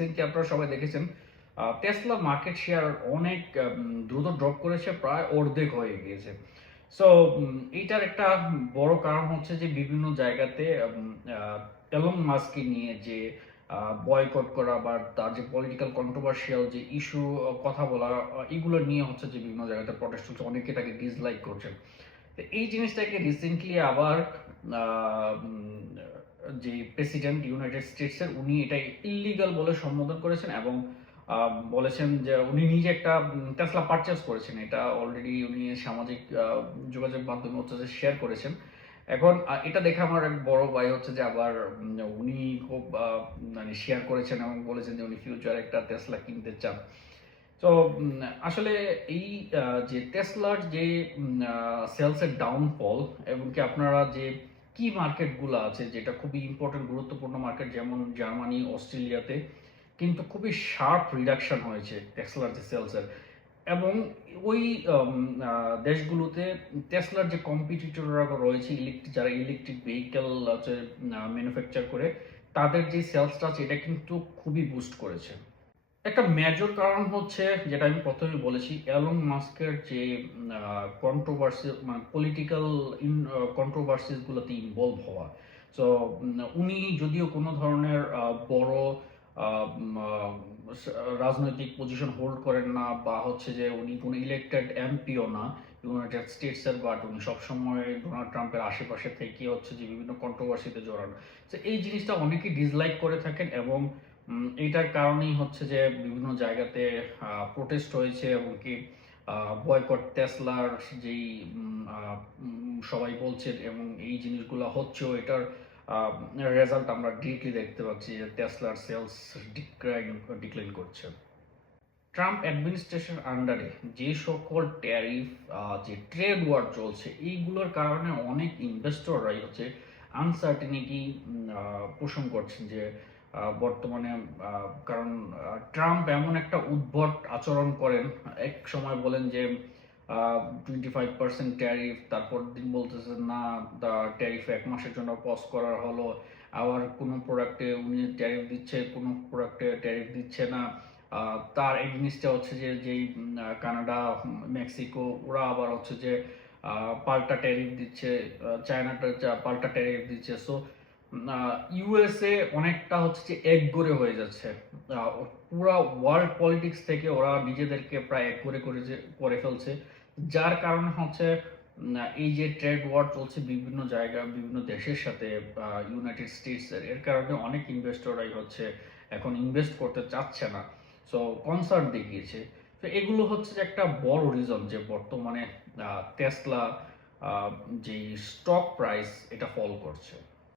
Recently আপনারা সবাই দেখেছেন টেসলা মার্কেট শেয়ার অনেক দ্রুত ড্রপ করেছে, প্রায় অর্ধেক হয়ে গিয়েছে। সো এইটার একটা বড় কারণ হচ্ছে যে বিভিন্ন জায়গাতে এলন মাস্ককে নিয়ে যে বয়কট করা বা তার যে পলিটিক্যাল কন্ট্রোভার্সিয়াল যে ইস্যু কথা বলা, এগুলো নিয়ে হচ্ছে যে বিভিন্ন জায়গাতে প্রটেস্ট হচ্ছে, অনেকে তাকে ডিসলাইক করছেন। তো এই জিনিসটাকে রিসেন্টলি আবার আহ, উম, যে প্রেসিডেন্ট ইউনাইটেড স্টেটসের, উনি এটা ইল্লিগাল বলে সম্বোধন করেছেন এবং বলেছেন যে উনি নিজে একটা টেসলা পারচেজ করেছেন। এটা অলরেডি উনি সামাজিক যোগাযোগ মাধ্যমে হচ্ছে যে শেয়ার করেছেন। এখন এটা দেখে আমার এক বড় ভাই হচ্ছে যে আবার উনি খুব মানে শেয়ার করেছেন এবং বলেছেন যে উনি ফিউচারে একটা টেসলা কিনতে চান। তো আসলে এই যে টেসলার যে সেলসের ডাউনফল এবং কি আপনারা যে কি মার্কেটগুলো আছে যেটা খুবই ইম্পর্টেন্ট গুরুত্বপূর্ণ মার্কেট, যেমন জার্মানি, অস্ট্রেলিয়াতে কিন্তু খুবই শার্প রিডাকশন হয়েছে টেসলার যে সেলসের। এবং ওই দেশগুলোতে টেসলার যে কম্পিটিটররা রয়েছে, যারা ইলেকট্রিক ভেহিকেল হচ্ছে ম্যানুফ্যাকচার করে, তাদের যে সেলসটা আছে এটা কিন্তু খুবই বুস্ট করেছে। একটা মেজর কারণ হচ্ছে যেটা আমি প্রথমে বলেছি, এলন মাস্কের যে কন্ট্রোভার্সি, মানে পলিটিক্যাল কন্ট্রোভার্সিস গুলোতে ইনভলভ হওয়া। সো উনি যদিও কোনো ধরনের বড় আহ, উম, আহ, রাজনৈতিক পজিশন হোল্ড করেন না, বা হচ্ছে যে উনি কোনো ইলেক্টেড এমপিও না ইউনাইটেড স্টেটসের, বাট উনি সবসময় ডোনাল্ড ট্রাম্পের আশেপাশে থেকে হচ্ছে যে বিভিন্ন কন্ট্রোভার্সিতে জড়ান। তো এই জিনিসটা অনেকেই ডিসলাইক করে থাকেন এবং এইটার কারণেই হচ্ছে যে বিভিন্ন জায়গাতে প্রোটেস্ট হয়েছে এবং কি বয়কট টেসলার যেই সবাই বলছে, এবং এই জিনিসগুলো হচ্ছেও, এটার রেজাল্ট আমরা ডিরেক্টলি দেখতে পাচ্ছি যে টেসলার সেলস ডিক্লাইন করছে। ট্রাম্প অ্যাডমিনিস্ট্রেশন আন্ডারে যে সকল ট্যারিফ, যে ট্রেড ওয়ার চলছে, এইগুলোর কারণে অনেক ইনভেস্টররাই হচ্ছে আনসার্টেনিটি পোষণ করছেন যে বর্তমানে কারণ ট্রাম্প এমন একটা উদ্ভট আচরণ করেন। এক সময় বলেন যে 25% ট্যারিফ, তারপর দিন বলতেছেন না, ট্যারিফ 1 মাসের জন্য পজ করা হলো। আবার কোনো প্রোডাক্টে উনি ট্যারিফ দিচ্ছে, কোনো প্রোডাক্টে ট্যারিফ দিচ্ছে না। তার এগেনিস্টে হচ্ছে যে যেই কানাডা, মেক্সিকো, ওরা আবার হচ্ছে যে পাল্টা ট্যারিফ দিচ্ছে, চায়নাটা পাল্টা ট্যারিফ দিচ্ছে। সো ইউএসএ অনেকটা হচ্ছে যে একগরে হয়ে যাচ্ছে। পুরা ওয়ার্ল্ড পলিটিক্স থেকে ওরা নিজেদেরকে প্রায় একগরে করে ফেলছে, যার কারণে হচ্ছে এই যে ট্রেড ওয়ার চলছে বিভিন্ন জায়গা, বিভিন্ন দেশের সাথে ইউনাইটেড স্টেটস এর কারণে অনেক ইনভেস্টররাই হচ্ছে এখন ইনভেস্ট করতে চাচ্ছে না। সো কনসার্ন দেখিয়েছে। তো এগুলো হচ্ছে যে একটা বড় রিজন যে বর্তমানে টেসলা যে স্টক প্রাইস এটা ফল করছে।